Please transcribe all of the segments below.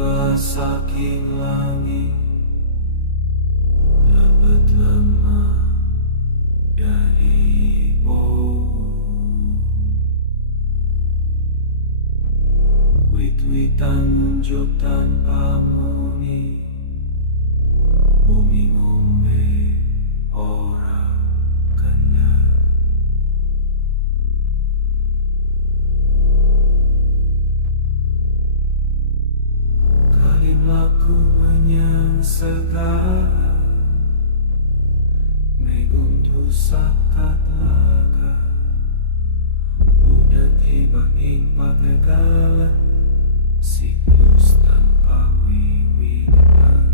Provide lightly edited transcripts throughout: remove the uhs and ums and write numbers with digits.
basaking langit, dapat lama dari wit-witan ngunjuk tanpa muni, bumi ngombe ora kena. Kalim laku menyang segala, meguntu sakat laga, udah tiba ing pagagalan, siklus tanpa wiwitan.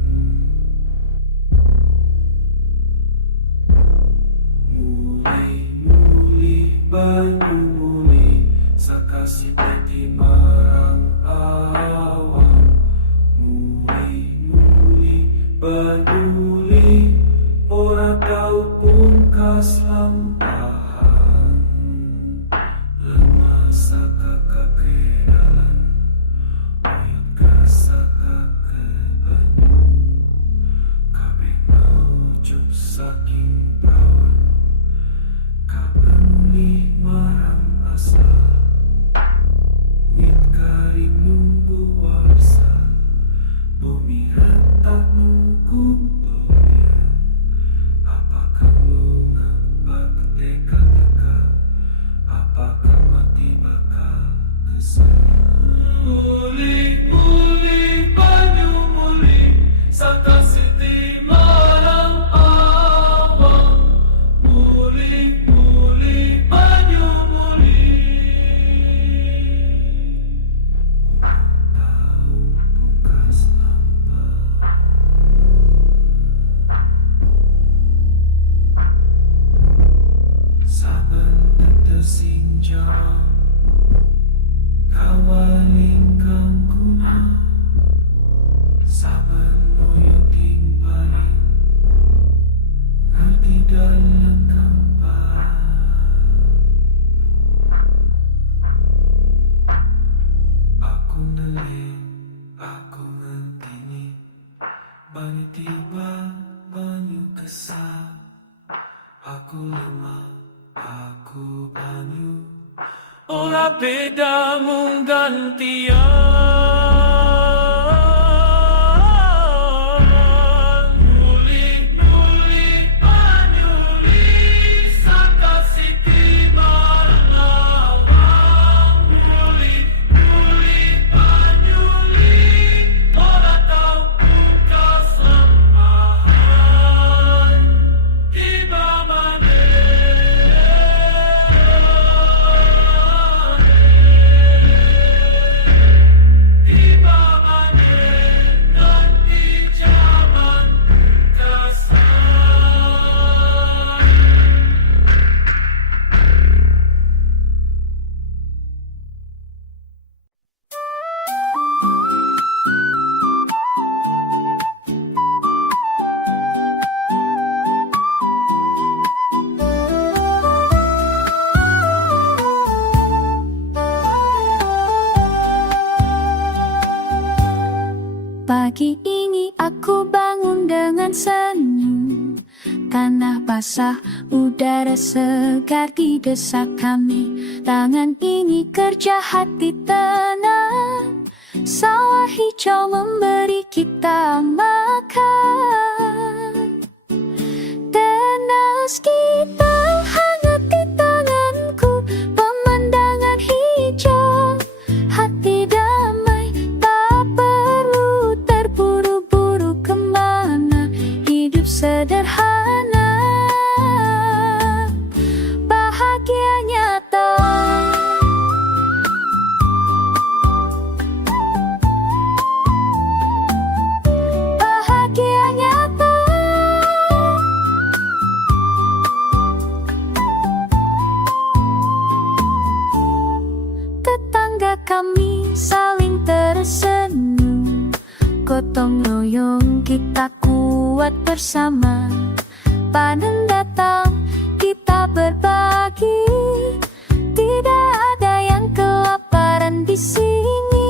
Muli-muli banyu muli, sakasi peti marang awang. Muli-muli banyu muli, ora tau pungkas lampahan. Lemah saka kakeran, oyot kasaka kebanyu, kabeh naujuk saking prawan, kabeh marang asa. Wit karing nunggu warsa, bumi retak nunggu doya. Apakah lunga bakal teka-teka, apakah mati bakal kesana? Muli-muli banyu muli, saka siti marang awang. Muli-muli banyu muli, tau pungkas lampah. Saben tetesing jauh, kawaling kang kuna, saben uyuting paling, ngerti dalam kampar. Aku neling, aku ngentini, banyu tiba, banyu kesal. Aku lemah, aku banyu, ora beda mung gantian. Muli-muli banyu li, saka siti marang awang. Muli-muli banyu li, ora tau pungkas lampahan. Tiba Pagi ini aku bangun dengan senyum, tanah basah, udara segar di desa kami. Tangan ini kerja hati tenang, sawah hijau memberi kita makan. Tenas kita hangat di tanganku, pemandangan hijau, hati damai, tak perlu terburu-buru kemana. Hidup sederhana, bahagia nyata. Bahagia nyata. Tetangga kami saling tersenyum, gotong royong kita kuat bersama. Panen datang kita berbagi, tidak ada yang kelaparan di sini.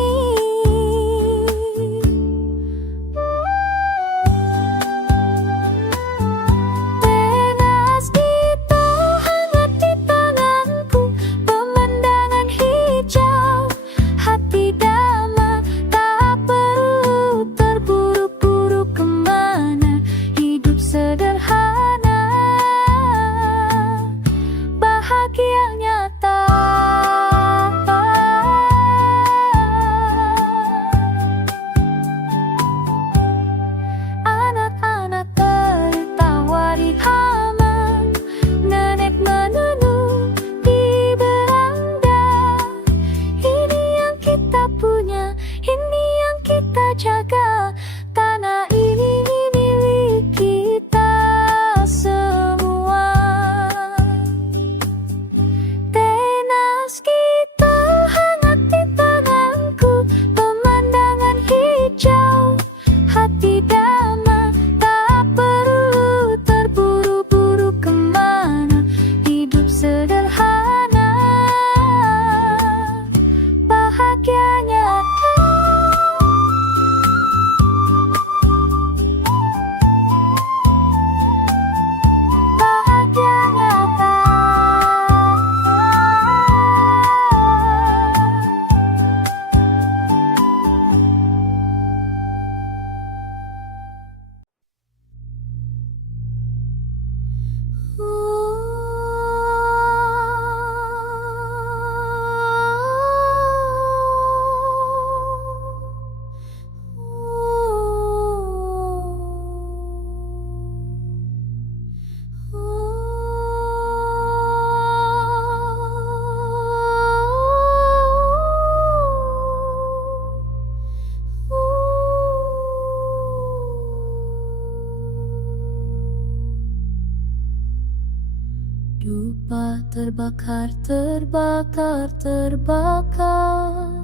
Dupa terbakar, terbakar, terbakar.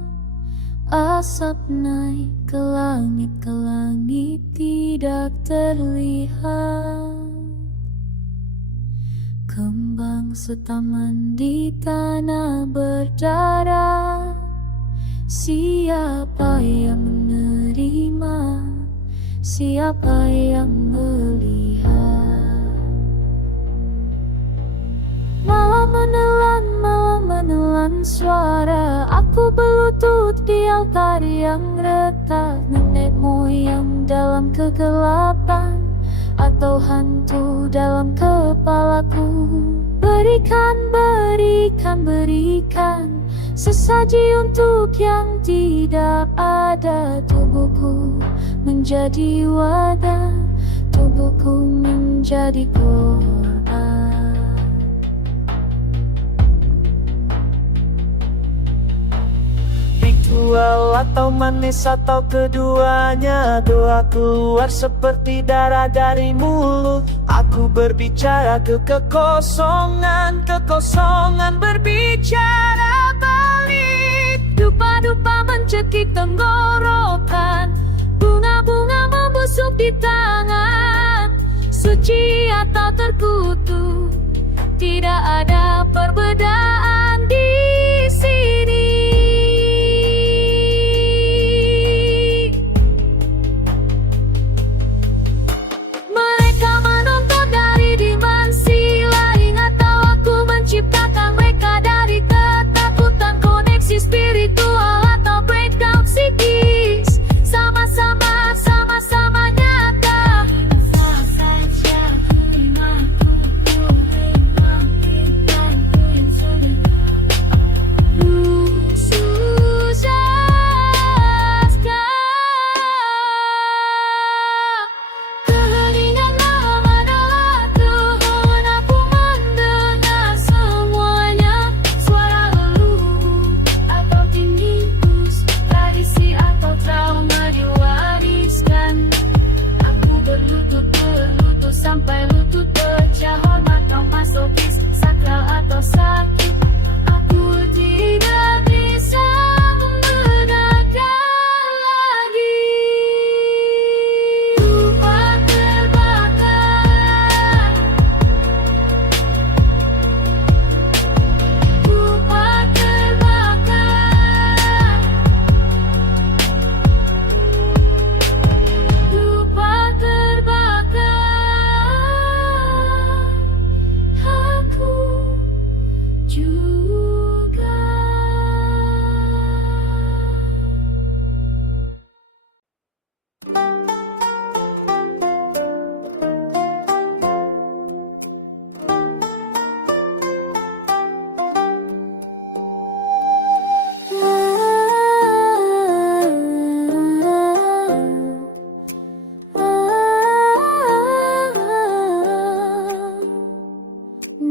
Asap naik ke langit tidak terlihat. Kembang setaman di tanah berdarah. Siapa yang menerima? Siapa yang melihat? Malam menelan suara. Aku berlutut di altar yang retak. Nenek moyang dalam kegelapan, atau hantu dalam kepalaku. Berikan, berikan, berikan sesaji untuk yang tidak ada. Tubuhku menjadi wadah, tubuhku menjadi korban. Ritual atau manis atau keduanya, doa keluar seperti darah dari mulut. Aku berbicara ke kekosongan, kekosongan berbicara balik. Dupa-dupa mencekik tenggorokan, bunga-bunga membusuk di tangan. Suci atau terkutuk, tidak ada perbedaan di sini. Mereka menuntut dari dimensi lain, atau aku menciptakan mereka dari ketakutan. Koneksi spiritual atau breakdown psikis, sama-sama, sama-sama nyata. Keheningan malam adalah Tuhan. Aku mendengar semuanya, suara leluhur atau tinnitus, tradisi atau trauma diwariskan. Aku berlutut sampai lutut pecah. Hormat kaum masokis, sakral atau sakit. Aku tidak bisa membedakan lagi. Dupa terbakar, dupa terbakar, dupa terbakar. Aku juga.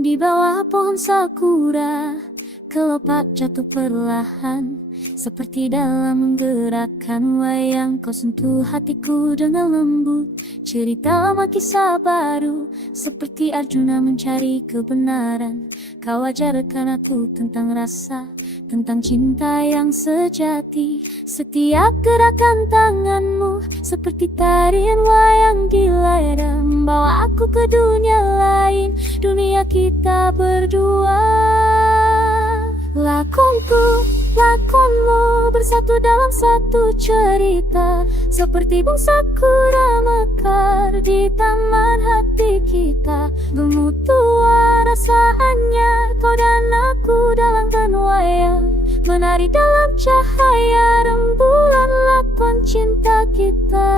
Di bawah pohon sakura, kelopak jatuh perlahan, seperti dalam menggerakkan wayang. Kau sentuh hatiku dengan lembut, cerita lama kisah baru, seperti Arjuna mencari kebenaran. Kau ajarkan aku tentang rasa, tentang cinta yang sejati. Setiap gerakan tanganmu seperti tarian wayang di layar, membawa aku ke dunia lain, dunia kita berdua. Lakonku, lakonmu bersatu dalam satu cerita, seperti bunga sakura mekar di taman hati kita. Gemutua rasaannya, kau dan aku dalam wayang, menari dalam cahaya rembulan lakon cinta kita.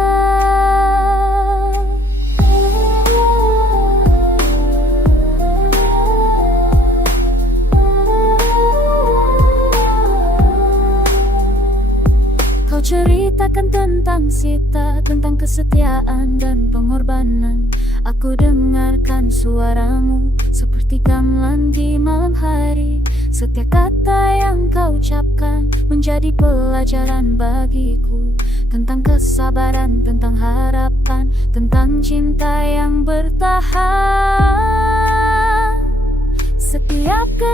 Kau ceritakan tentang Sita, tentang kesetiaan dan pengorbanan. Aku dengarkan suaramu seperti gamelan di malam hari. Setiap kata yang kau ucapkan menjadi pelajaran bagiku, tentang kesabaran, tentang harapan, tentang cinta yang bertahan.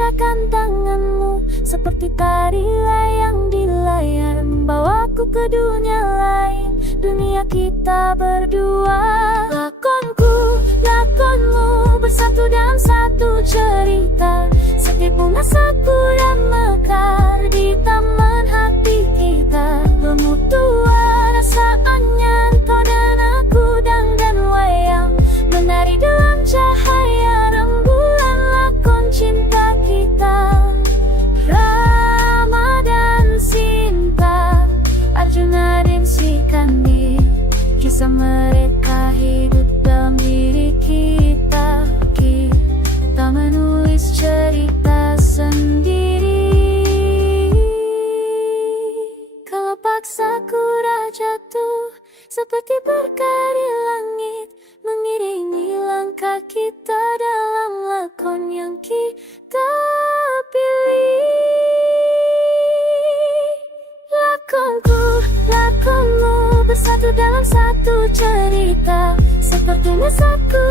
gerakan tanganmu seperti tari layang di layar, membawaku ke dunia lain, dunia kita berdua. Lakonku, lakonmu bersatu dalam satu cerita, setiap bunga sakura mekar di taman hati kita. Memutua rasaannya, kau dan aku dan wayang, menari dalam cahaya rembulan lakon cinta kita. Rama dan Sinta, Arjuna dan Sikandi, kisah mereka hidup dalam diri kita. Kita menulis cerita sendiri. Kelopak sakura jatuh seperti berkah di langit, mengiringi langkah kita dalam lakon yang kita pilih. Lakonku, lakonmu bersatu dalam satu cerita, seperti sakura